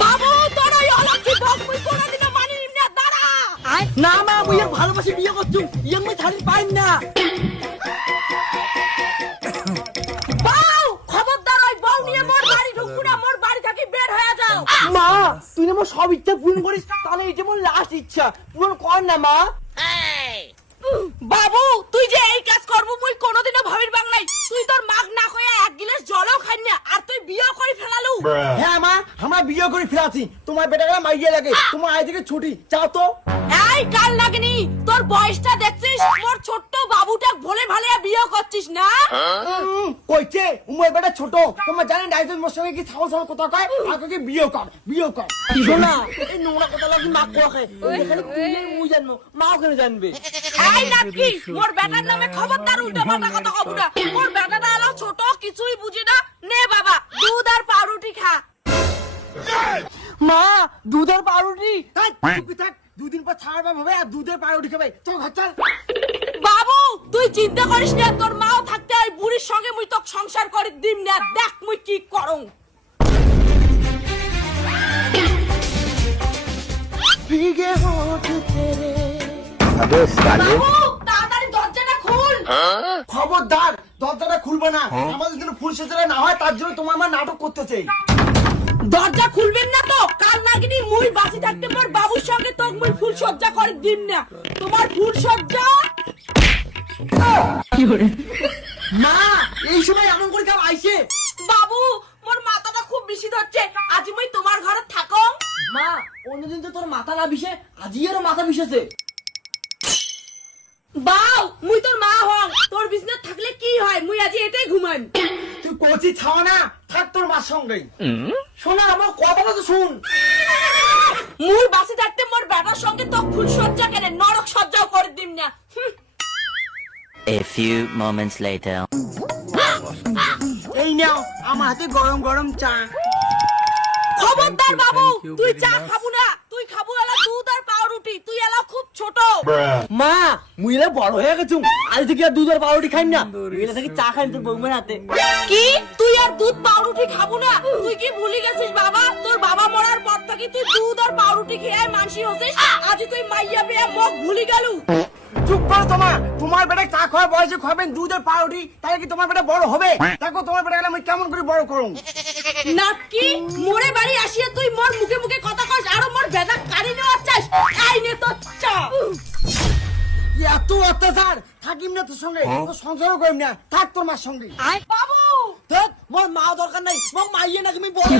বাবু তোর ওই অলক্ষী ভোগ মুই কোনোদিনও মানি নিম না দাঁড়া। না মা মুই ইয়াক ভালোবাসি বিয়ে করছু। ইয়াক মুই ছাড়ি পাইন না। বাউ খবরদার ওই বউ নিয়ে মোর বাড়ি ঢুকবো না মোর বাড়ি থেকে বের হয়ে যাও। মা তুই না মোর সব ইচ্ছা পূরণ করিস তাহলে এটা মোর লাস্ট ইচ্ছা পূরণ কর না মা। বাবু তুই যে এই কাজ করব মুই কোনোদিনও ভাবির বাংলাই তুই তোর মাগ না কইয়া এক গিলাস জলও খাই না আর তুই বিয়ে হ্যাঁ মা আমরা বিয়ে করে ফেরাছি তোমার বেটাকে মাইয়ে লাগে। তোমার আয় থেকে ছুটি। যাও তো? এই কাল লাগনি। তোর বয়সটা দেখছিস? মোর ছোট্ট বাবুটা ভোলে ভালে বিয়ে করছিস না? কইছে উমর বেটা ছোট। তোমার জানেন ডাইজেন মোর সঙ্গে কি ছাও ছাও কথা কয়? আগে বিয়ে কর বিয়ে কর। শোনা এই নোংরা কথা লাগি মা কোয়াকে এখানে তুই মুই জানব। মা ওখানে জানবে। এই নাকি মোর বেটার নামে খবরদার উল্টো পাল্টা কথা কব না। মোর বেটাটা হলো ছোট কিছুই বুঝি না। নে মা দুধের পাউরুটি। থাক। দুদিন পর ছাড়বা ভাবে আর দুধের পাউরুটি খাবে। চল ঘর চল। বাবু তুই চিন্তা করিস না তোর মাও থাকতে ওই বুড়ির সঙ্গে মুই তোকে সংসার করে দিম না। দেখ মুই কি করং। বাবু তাড়াতাড়ি দরজাটা খুল। খবরদার দরজাটা খুলবে না। আমাদের জন্য ফুল সেজরা না হয় তার জন্য তোমার আমার নাটক করতেছে। দরজা খুলবেন না তো? কাল নাগিনি মুই বাসি থাকতে মোর বাবুর সঙ্গে তোকে মুই ফুল সজ্জা করে দিম না। তোমার ফুল সজ্জা মা এই সময় এমন করে কেউ আইছে? বাবু মোর মাথাটা খুব বেশি ধরছে। আজ মুই তোমার ঘরে থাকো। মা অন্যদিন তো তোর মাথা না বিষে আজই আরও মাথা বিষেছে। বাউ মুই তোর মা হং। তোর বিজনেস থাকলে কি হয়? মুই আজ এটাই ঘুমান তুই কচি ছাওয়া না থাক তোর মার সঙ্গে শোনা আমার কথাটা তো শুন। মুই বাসি থাকতে মোর বেটার সঙ্গে তো ফুল সজ্জা কেন? নরক সজ্জাও করে দিম না। A few moments later. এই নাও আমার হাতে গরম গরম চা। খবরদার বাবু তুই চা খাব না তুই খাব এলা দুধ আর পাউরুটি তুই এলা ছোট। মা মুই বড় হয়ে গেছু আজ থেকে আর দুধ আর পাউরুটি খাই না। এলা থেকে চা খাই তোর বৌমার হাতে। কি? তুই আর দুধ পাউরুটি খাব না? তুই কি ভুলি গেছিস বাবা? তোর বাবা মরার পর থেকে তুই দুধ আর পাউরুটি খেয়ে মানসি হচ্ছিস? আজ তুই মাইয়া পেয়ে মুখ ভুলি গেলু। চুপ করো তোমার তোমার বেটা চা খাওয়ার বয়সে খাবেন দুধ আর পাউরুটি তাহলে কি তোমার বেটা বড় হবে? দেখো তোমার বেটা আমি কেমন করে বড় করুন নাকি মোরে বাড়ি আসিয়া তুই মোর মুখে মুখে কথা কস আর মোর বেদা কাড়ি নেওয়ার চাস। আই অত্যাচার? থাকিম না তোর সঙ্গে। হ্যাঁ। তোর সংসারও করিম না। থাক তোর মার সঙ্গে। বাবু! তোর মোর মা দরকার নাই। মোর মাইয়ে নাকি আমি বলি?